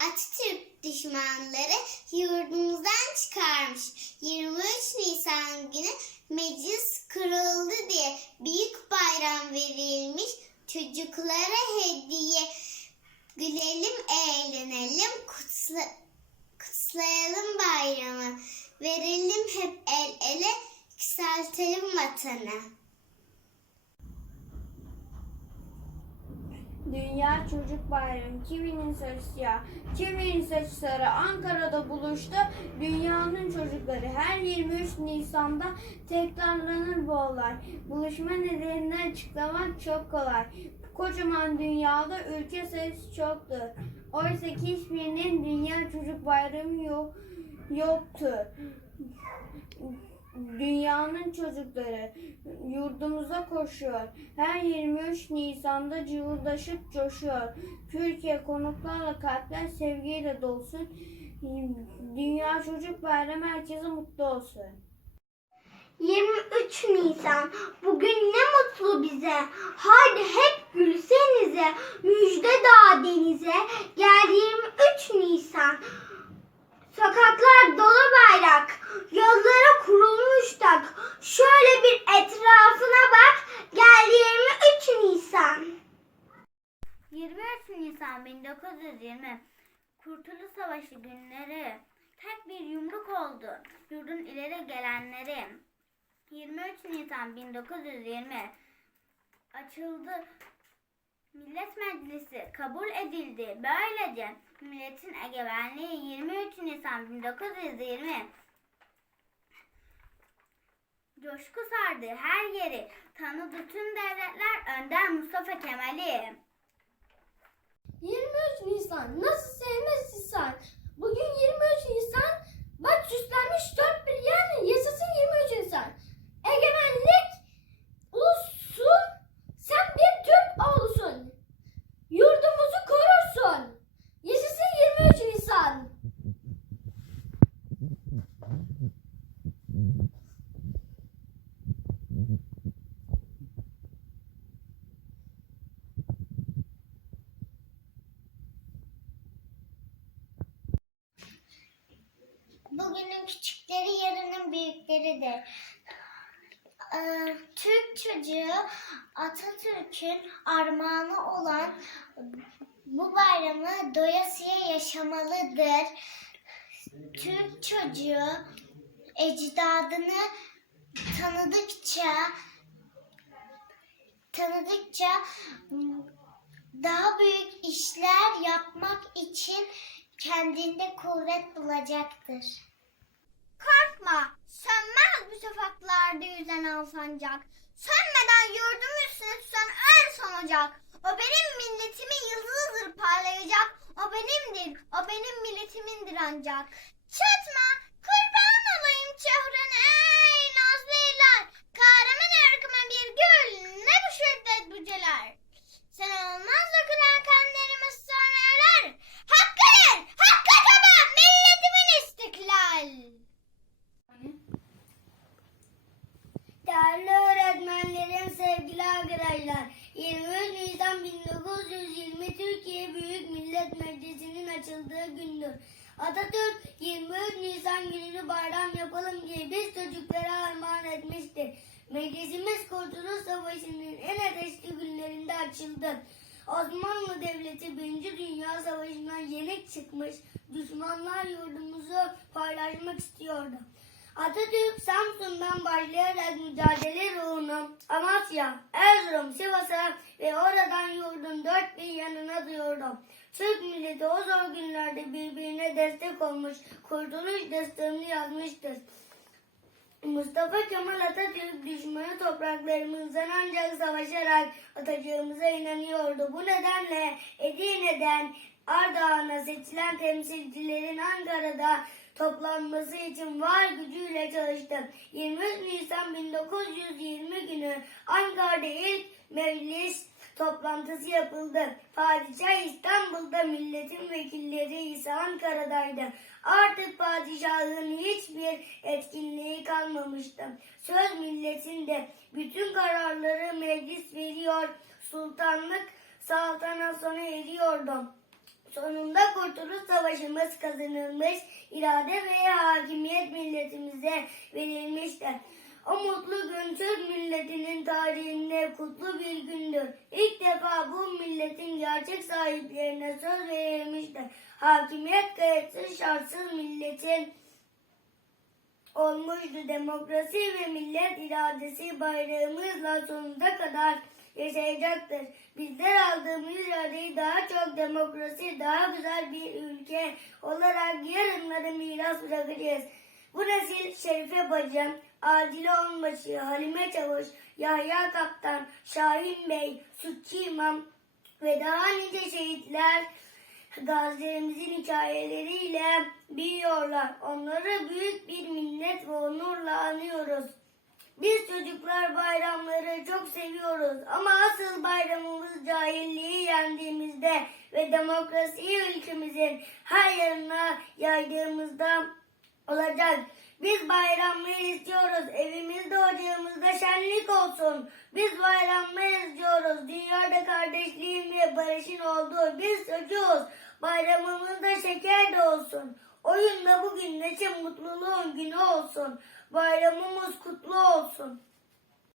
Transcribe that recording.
Atatürk düşmanları yurdumuzdan çıkarmış. 23 Nisan günü meclis kuruldu diye büyük bayram verilmiş. Çocuklara hediye gülelim, eğlenelim, kutla, kutlayalım bayramı. Verelim hep el ele, yükseltelim vatanı. Dünya Çocuk Bayramı kiminin saçı siyah, kiminin saçı sarı Ankara'da buluştu. Dünyanın çocukları her 23 Nisan'da tekrarlanır bu olay. Buluşma nedenini açıklamak çok kolay. Kocaman dünyada ülke sayısı çoktur. Oysa ki hiçbirinin Dünya Çocuk Bayramı yok, yoktur. Dünyanın çocukları yurdumuza koşuyor. Her 23 Nisan'da cıvıldaşıp coşuyor. Türkiye konuklarla kalpler sevgiyle dolsun. Dünya Çocuk Bayramı herkese mutlu olsun. 23 Nisan bugün ne mutlu bize. Haydi hep gülsenize. Müjde dağ denize. Gel 23 Nisan. Sokaklar dolu bayrak. Yollara kurulmuş tak. Şöyle bir etrafına bak. Gel 23 Nisan. 23 Nisan 1920 Kurtuluş Savaşı günleri tek bir yumruk oldu yurdun ileri gelenleri. 23 Nisan 1920 açıldı Millet Meclisi kabul edildi. Böylece milletin egemenliği 23 Nisan 1920 coşku sardı her yeri. Tanıdı tüm devletler Önder Mustafa Kemal'i. 23 Nisan nasıl sevmezsin sen? Bugün 23 Nisan bak süslenmiş dört bir yan yaşasın 23 Nisan. Egemenlik ulusun sen bir Türk oğlusun. Yurdumuzu korursun. Yaşasın 23 Nisan. Bugünün küçükleri yarının büyükleridir. Ee, Türk çocuğu Atatürk'ün armağanı olan bu bayramı doyasıya yaşamalıdır. Türk çocuğu ecdadını tanıdıkça tanıdıkça daha büyük işler yapmak için kendinde kuvvet bulacaktır. Korkma, sönmez bu şafaklarda yüzen alsancak. Sönmeden yurdumu üstüne tutan en son ocak. O benim milletimin yıldızıdır parlayacak. O benimdir, o benim milletimindir ancak. Çatma, kurban olayım çehrene ey nazlı eller. Kahraman ırkıma bir gül, ne bu şiddet bu Millet Meclisi'nin açıldığı gündür. Atatürk 23 Nisan gününü bayram yapalım diye biz çocuklara armağan etmiştir. Meclisimiz Kurtuluş Savaşı'nın en ateşli günlerinde açıldı. Osmanlı Devleti 1. Dünya Savaşı'ndan yenik çıkmış, düşmanlar yurdumuzu paylaşmak istiyordu. Atatürk Samsun'dan başlayarak mücadele ruhunu Amasya, Erzurum, Sivas'a ve oradan yurdun dört bir yanına duyurdu. Türk milleti o zor günlerde birbirine destek olmuş, kurtuluş destanını yazmıştır. Mustafa Kemal Atatürk düşmanı topraklarımızdan ancak savaşarak atacağımıza inanıyordu. Bu nedenle Edirne'den Ardahan'a seçilen temsilcilerin Ankara'da toplanması için var gücüyle çalıştı. 23 Nisan 1920 günü Ankara'da ilk meclis toplantısı yapıldı. Padişah İstanbul'da milletin vekilleri ise Ankara'daydı. Artık padişahın hiçbir etkinliği kalmamıştı. Söz milletinde bütün kararları meclis veriyor, sultanlık saltanat sona eriyordu. Sonunda Kurtuluş Savaşımız kazanılmış, irade ve hakimiyet milletimize verilmiştir. O mutlu gün Türk milletinin tarihinde kutlu bir gündür. İlk defa bu milletin gerçek sahiplerine söz verilmiştir. Hakimiyet kayıtsız şartsız milletin olmuştu. Demokrasi ve millet iradesi bayrağımızla sonuna kadar yaşayacaktır. Bizler aldığımız iradeyi daha çok demokrasi, daha güzel bir ülke olarak yarınlara miras bırakacağız. Bu nesil Şerife Bacı, Adile Onbaşı, Halime Çavuş, Yahya Kaptan, Şahin Bey, Sütçü İmam ve daha nice şehitler gazilerimizin hikayeleriyle büyüyorlar. Onları büyük bir minnet ve onurla anıyoruz. Biz çocuklar bayramları çok seviyoruz ama asıl bayramımız cahilliği yendiğimizde ve demokrasiyi ülkemizin her yanına yaydığımızda olacak. Biz bayramları istiyoruz. Evimizde ocağımızda şenlik olsun. Biz bayramları istiyoruz. Dünyada kardeşliğin ve barışın olduğu biz çocuğuz. Bayramımızda şeker de olsun. Oyun da bugün neçe mutluluğun günü olsun. Bayramımız kutlu olsun.